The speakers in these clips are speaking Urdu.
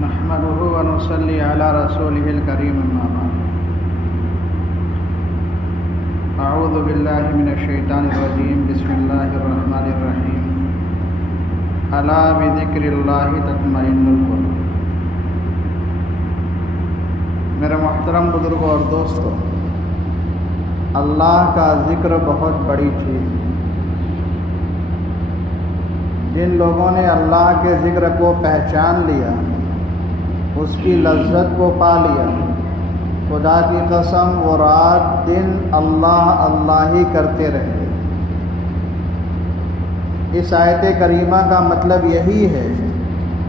نحمده ونصلي على رسوله الكريم أما بعد أعوذ بالله من الشيطان الرجيم بسم الله الرحمن الرحيم ألا بذكر الله تطمئن القلوب۔ میرے محترم بزرگوں اور دوستوں، اللہ کا ذکر بہت بڑی چیز ہے۔ جن لوگوں نے اللہ کے ذکر کو پہچان لیا، اس کی لذت کو پا لیا، خدا کی قسم وہ رات دن اللہ اللہ ہی کرتے رہے۔ اس آیت کریمہ کا مطلب یہی ہے،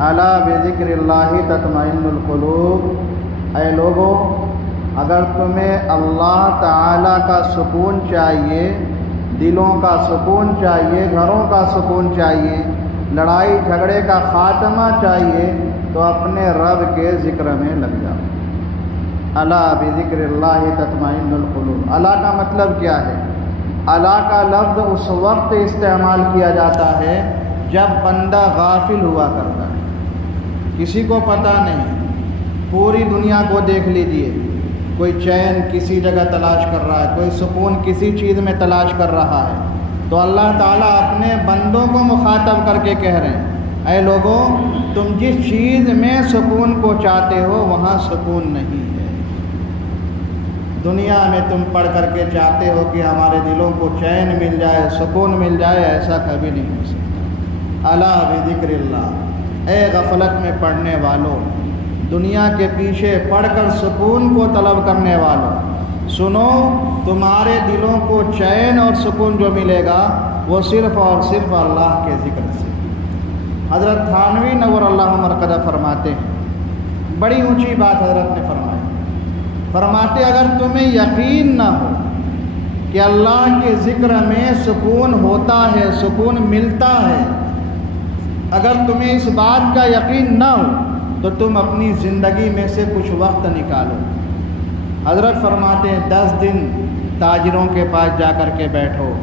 الا بذکر اللہ تطمئن القلوب۔ اے لوگو، اگر تمہیں اللہ تعالی کا سکون چاہیے، دلوں کا سکون چاہیے، گھروں کا سکون چاہیے، لڑائی جھگڑے کا خاتمہ چاہیے، تو اپنے رب کے ذکر میں لگ جاؤ۔ الا بذکر اللہ تطمئن القلوب۔ الا کا مطلب کیا ہے؟ الا کا لفظ اس وقت استعمال کیا جاتا ہے جب بندہ غافل ہوا کرتا ہے، کسی کو پتہ نہیں، پوری دنیا کو دیکھ لیجئے، کوئی چین کسی جگہ تلاش کر رہا ہے، کوئی سکون کسی چیز میں تلاش کر رہا ہے، تو اللہ تعالیٰ اپنے بندوں کو مخاطب کر کے کہہ رہے ہیں، اے لوگوں، تم جس چیز میں سکون کو چاہتے ہو وہاں سکون نہیں ہے۔ دنیا میں تم پڑھ کر کے چاہتے ہو کہ ہمارے دلوں کو چین مل جائے، سکون مل جائے، ایسا کبھی نہیں ہو سکتا۔ الا بذکر اللہ۔ اے غفلت میں پڑھنے والوں، دنیا کے پیچھے پڑھ کر سکون کو طلب کرنے والوں، سنو، تمہارے دلوں کو چین اور سکون جو ملے گا وہ صرف اور صرف اللہ کے ذکر سے۔ حضرت تھانوی نور اللہ مرقدہ فرماتے ہیں، بڑی اونچی بات حضرت نے فرمائی، فرماتے اگر تمہیں یقین نہ ہو کہ اللہ کے ذکر میں سکون ہوتا ہے، سکون ملتا ہے، اگر تمہیں اس بات کا یقین نہ ہو تو تم اپنی زندگی میں سے کچھ وقت نکالو۔ حضرت فرماتے ہیں 10 دن تاجروں کے پاس جا کر کے بیٹھو،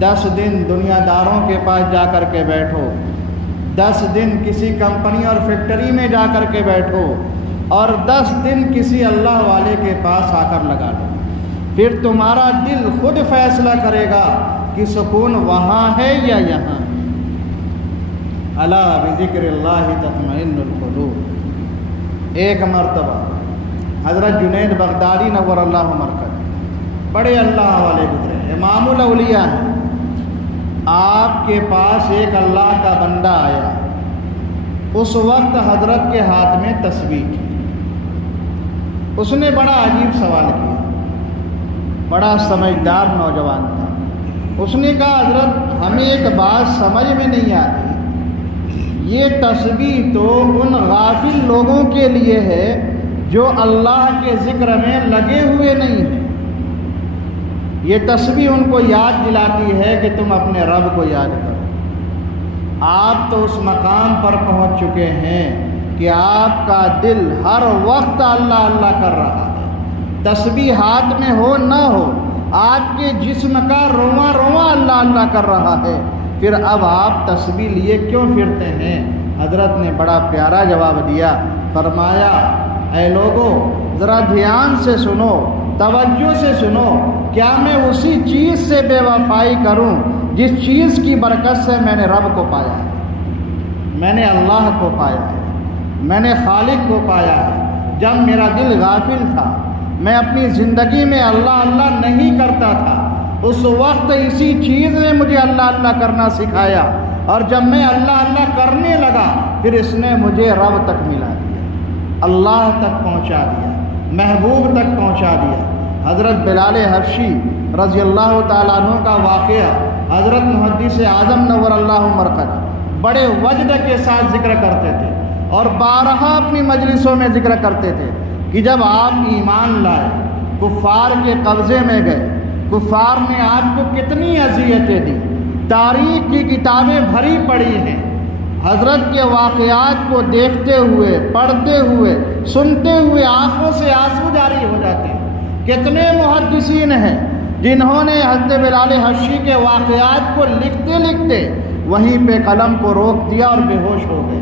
10 دن دنیا داروں کے پاس جا کر کے بیٹھو، 10 دن کسی کمپنی اور فیکٹری میں جا کر کے بیٹھو، اور 10 دن کسی اللہ والے کے پاس آ کر لگا لو، پھر تمہارا دل خود فیصلہ کرے گا کہ سکون وہاں ہے یا یہاں۔ الا بذکر اللہ تطمئن القلوب۔ ایک مرتبہ حضرت جنید بغدادی نور اللہ مرقدہ، بڑے اللہ والے گزرے، امام الاولیاء ہیں، آپ کے پاس ایک اللہ کا بندہ آیا، اس وقت حضرت کے ہاتھ میں تسبیح تھی۔ اس نے بڑا عجیب سوال کیا، بڑا سمجھدار نوجوان تھا۔ اس نے کہا حضرت ہمیں ایک بات سمجھ میں نہیں آتی، یہ تسبیح تو ان غافل لوگوں کے لیے ہے جو اللہ کے ذکر میں لگے ہوئے نہیں ہیں، یہ تسبیح ان کو یاد دلاتی ہے کہ تم اپنے رب کو یاد کرو۔ آپ تو اس مقام پر پہنچ چکے ہیں کہ آپ کا دل ہر وقت اللہ اللہ کر رہا ہے، تسبیح ہاتھ میں ہو نہ ہو، آپ کے جسم کا رواں رواں اللہ اللہ کر رہا ہے، پھر اب آپ تسبیح لیے کیوں پھرتے ہیں؟ حضرت نے بڑا پیارا جواب دیا، فرمایا اے لوگو، ذرا دھیان سے سنو، توجہ سے سنو، کیا میں اسی چیز سے بے وفائی کروں جس چیز کی برکت سے میں نے رب کو پایا ہے، میں نے اللہ کو پایا ہے، میں نے خالق کو پایا ہے۔ جب میرا دل غافل تھا، میں اپنی زندگی میں اللہ اللہ نہیں کرتا تھا، اس وقت اسی چیز نے مجھے اللہ اللہ کرنا سکھایا، اور جب میں اللہ اللہ کرنے لگا پھر اس نے مجھے رب تک ملا دیا، اللہ تک پہنچا دیا، محبوب تک پہنچا دیا۔ حضرت بلال حبشی رضی اللہ تعالیٰ عنہ کا واقعہ حضرت محدث اعظم نور اللہ مرقدہ بڑے وجد کے ساتھ ذکر کرتے تھے، اور بارہا اپنی مجلسوں میں ذکر کرتے تھے کہ جب آپ ایمان لائے، کفار کے قبضے میں گئے، کفار نے آپ کو کتنی اذیتیں دی، تاریخ کی کتابیں بھری پڑی ہیں، حضرت کے واقعات کو دیکھتے ہوئے، پڑھتے ہوئے، سنتے ہوئے آنکھوں سے آنسو جاری ہو جاتے ہیں۔ کتنے محدثین ہیں جنہوں نے حضرت بلال حبشی کے واقعات کو لکھتے لکھتے وہیں پہ قلم کو روک دیا اور بے ہوش ہو گئے۔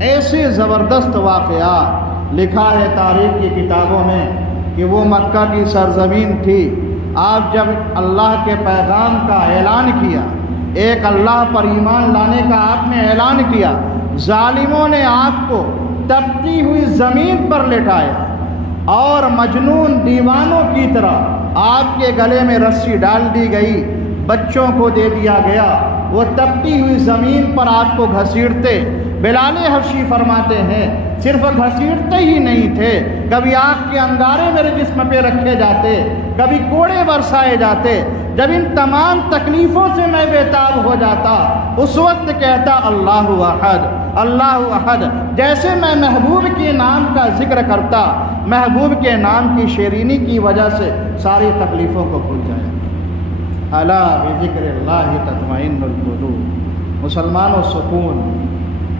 ایسے زبردست واقعات لکھا ہے تاریخ کی کتابوں میں کہ وہ مکہ کی سرزمین تھی. آپ جب اللہ کے پیغام کا اعلان کیا، ایک اللہ پر ایمان لانے کا آپ نے اعلان کیا، ظالموں نے آپ کو تپتی ہوئی زمین پر لٹایا اور مجنون دیوانوں کی طرح آپ کے گلے میں رسی ڈال دی گئی، بچوں کو دے دیا گیا، وہ تپتی ہوئی زمین پر آپ کو گھسیٹتے. بلال حبشی فرماتے ہیں صرف گھسیٹتے ہی نہیں تھے، کبھی آگ کے انگارے میرے جسم پہ رکھے جاتے، کبھی کوڑے برسائے جاتے. جب ان تمام تکلیفوں سے میں بےتاب ہو جاتا، اس وقت کہتا اللہ احد اللہ احد. جیسے میں محبوب کے نام کا ذکر کرتا، محبوب کے نام کی شیرینی کی وجہ سے ساری تکلیفوں کو بھول جائے. الا بذکر اللہ تطمئن القلوب. مسلمانوں، سکون،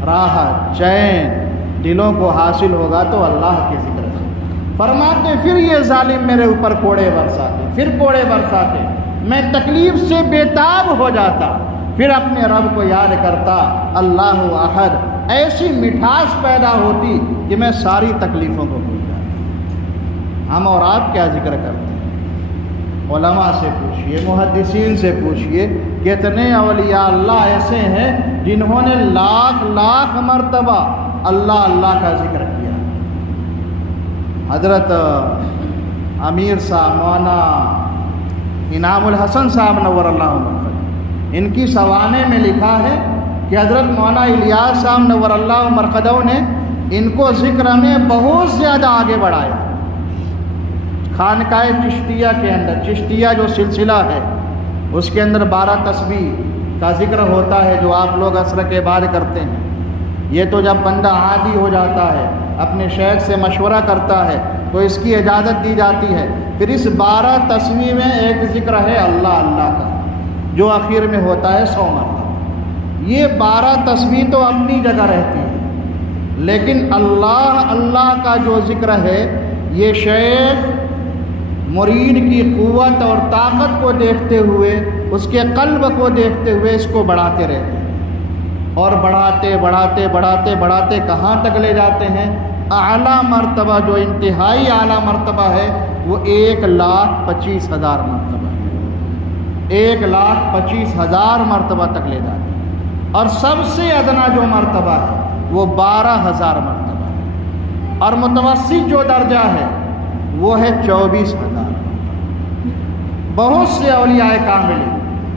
راحت، چین دلوں کو حاصل ہوگا تو اللہ کے ذکر سے. فرماتے پھر یہ ظالم میرے اوپر کوڑے برساتے، پھر کوڑے برساتے، میں تکلیف سے بےتاب ہو جاتا، پھر اپنے رب کو یاد کرتا اللہ احد. ایسی مٹھاس پیدا ہوتی کہ میں ساری تکلیفوں کو بھول جاتا. ہم اور آپ کیا ذکر کرتے ہیں؟ علماء سے پوچھئے، محدثین سے پوچھئے، کتنے اولیاء اللہ ایسے ہیں جنہوں نے لاکھ لاکھ مرتبہ اللہ اللہ کا ذکر کیا. حضرت امیر صاحب مولانا انعام الحسن صاحب نور اللہ مرقدہ، ان کی سوانح میں لکھا ہے کہ حضرت مولانا الیاس صاحب نور اللہ مرقدہ نے ان کو ذکر میں بہت زیادہ آگے بڑھایا. خانقاہ چشتیہ کے اندر، چشتیہ جو سلسلہ ہے اس کے اندر 12 تسبیح کا ذکر ہوتا ہے جو آپ لوگ عصر کے بعد کرتے ہیں. یہ تو جب بندہ عادی ہو جاتا ہے، اپنے شیخ سے مشورہ کرتا ہے تو اس کی اجازت دی جاتی ہے. پھر اس 12 تسبیح میں ایک ذکر ہے اللہ اللہ کا جو آخر میں ہوتا ہے 100 مرتبہ. یہ 12 تسبیح تو اپنی جگہ رہتی ہے، لیکن اللہ اللہ کا جو ذکر ہے یہ شیخ مرید کی قوت اور طاقت کو دیکھتے ہوئے، اس کے قلب کو دیکھتے ہوئے اس کو بڑھاتے رہتے ہیں، اور بڑھاتے بڑھاتے بڑھاتے بڑھاتے کہاں تک لے جاتے ہیں؟ اعلیٰ مرتبہ جو انتہائی اعلیٰ مرتبہ ہے وہ 1,25,000 مرتبہ ہے. 1,25,000 مرتبہ تک لے جاتے ہیں. اور سب سے ادنا جو مرتبہ ہے وہ 12,000 مرتبہ ہے، اور متوسط جو درجہ ہے وہ ہے 24,000. بہت سے اولیاء کامل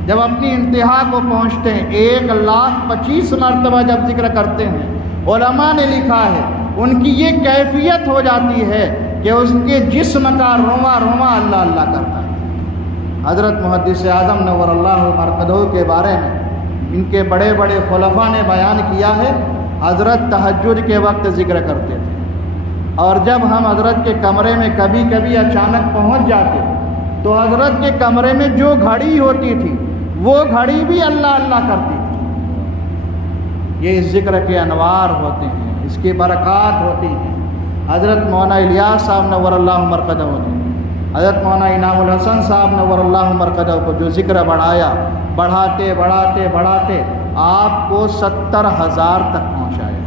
جب اپنی انتہا کو پہنچتے ہیں 1,25,000 مرتبہ جب ذکر کرتے ہیں، علماء نے لکھا ہے ان کی یہ کیفیت ہو جاتی ہے کہ اس کے جسم کا رواں رواں اللہ اللہ کرتا ہے. حضرت محدث اعظم نور اللہ مرقدہ کے بارے میں ان کے بڑے بڑے خلفاء نے بیان کیا ہے، حضرت تہجد کے وقت ذکر کرتے تھے، اور جب ہم حضرت کے کمرے میں کبھی کبھی اچانک پہنچ جاتے تو حضرت کے کمرے میں جو گھڑی ہوتی تھی وہ گھڑی بھی اللہ اللہ کرتی تھی. یہ اس ذکر کے انوار ہوتے ہیں، اس کی برکات ہوتی ہیں. حضرت مولانا الیاس صاحب نور اللہ مرقدہ نے حضرت مولانا انعام الحسن صاحب نور اللہ مرقدہ کو جو ذکر بڑھایا، بڑھاتے بڑھاتے بڑھاتے آپ کو 70,000 تک پہنچایا.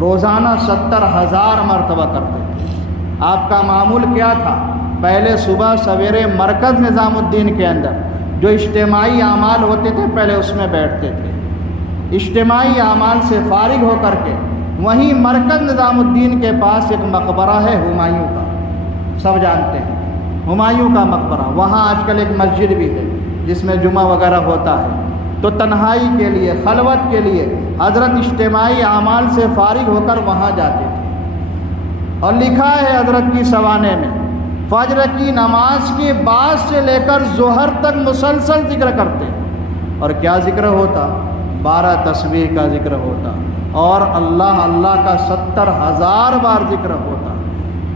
روزانہ 70,000 مرتبہ کرتے تھے. آپ کا معمول کیا تھا؟ پہلے صبح سویرے مرکز نظام الدین کے اندر جو اجتماعی اعمال ہوتے تھے پہلے اس میں بیٹھتے تھے. اجتماعی اعمال سے فارغ ہو کر کے وہیں مرکز نظام الدین کے پاس ایک مقبرہ ہے ہمایوں کا، سب جانتے ہیں ہمایوں کا مقبرہ. وہاں آج کل ایک مسجد بھی ہے جس میں جمعہ وغیرہ ہوتا ہے. تو تنہائی کے لیے، خلوت کے لیے حضرت اجتماعی اعمال سے فارغ ہو کر وہاں جاتے تھے. اور لکھا ہے حضرت کی سوانح میں فجر کی نماز کے بعد سے لے کر ظہر تک مسلسل ذکر کرتے. اور کیا ذکر ہوتا؟ 12 تسبیح کا ذکر ہوتا، اور اللہ اللہ کا 70,000 بار ذکر ہوتا.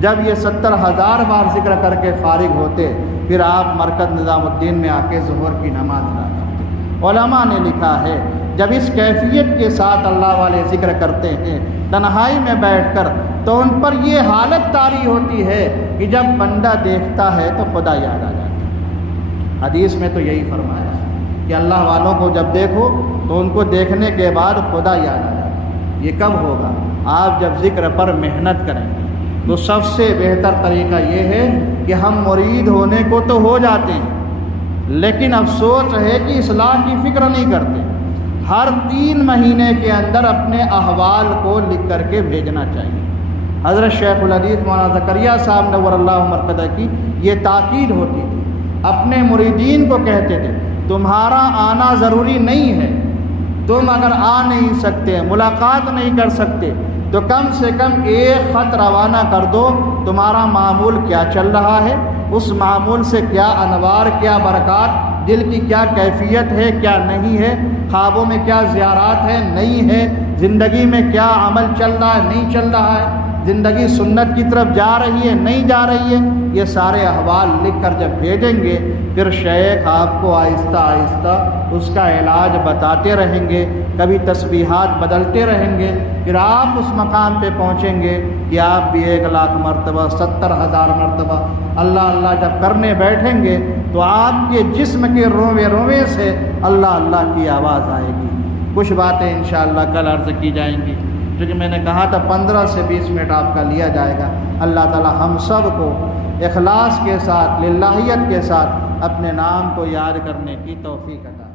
جب یہ 70,000 بار ذکر کر کے فارغ ہوتے پھر آپ مرکز نظام الدین میں آ کے ظہر کی نماز ادا کرتے. علماء نے لکھا ہے جب اس کیفیت کے ساتھ اللہ والے ذکر کرتے ہیں تنہائی میں بیٹھ کر تو ان پر یہ حالت طاری ہوتی ہے کہ جب بندہ دیکھتا ہے تو خدا یاد آ جاتا ہے. حدیث میں تو یہی فرمایا کہ اللہ والوں کو جب دیکھو تو ان کو دیکھنے کے بعد خدا یاد آ جاتا ہے. یہ کب ہوگا؟ آپ جب ذکر پر محنت کریں گے۔ تو سب سے بہتر طریقہ یہ ہے کہ ہم مرید ہونے کو تو ہو جاتے ہیں، لیکن افسوس ہے کہ اصلاح کی فکر نہیں کرتے۔ ہر 3 مہینے کے اندر اپنے احوال کو لکھ کر کے بھیجنا چاہیے۔ حضرت شیخ الحدیث مولانا زکریا صاحب نور اللہ مرقدہ کی یہ تاکید ہوتی تھی، اپنے مریدین کو کہتے تھے تمہارا آنا ضروری نہیں ہے، تم اگر آ نہیں سکتے، ملاقات نہیں کر سکتے، تو کم سے کم ایک خط روانہ کر دو، تمہارا معمول کیا چل رہا ہے، اس معمول سے کیا انوار، کیا برکات، دل کی کیا کیفیت ہے، کیا نہیں ہے، خوابوں میں کیا زیارات ہے، نہیں ہے، زندگی میں کیا عمل چل رہا ہے، نہیں چل رہا ہے، زندگی سنت کی طرف جا رہی ہے، نہیں جا رہی ہے۔ یہ سارے احوال لکھ کر جب بھیجیں گے، پھر شیخ آپ کو آہستہ آہستہ اس کا علاج بتاتے رہیں گے، کبھی تسبیحات بدلتے رہیں گے، پھر آپ اس مقام پہ پہنچیں گے کہ آپ بھی 1,00,000 مرتبہ، 70,000 مرتبہ اللہ اللہ جب کرنے بیٹھیں گے تو آپ کے جسم کے روے روے سے اللہ اللہ کی آواز آئے گی۔ کچھ باتیں انشاءاللہ کل عرض کی جائیں گی، کیونکہ میں نے کہا تھا 15 سے 20 منٹ آپ کا لیا جائے گا۔ اللہ تعالی ہم سب کو اخلاص کے ساتھ، للہیت کے ساتھ اپنے نام کو یاد کرنے کی توفیق عطا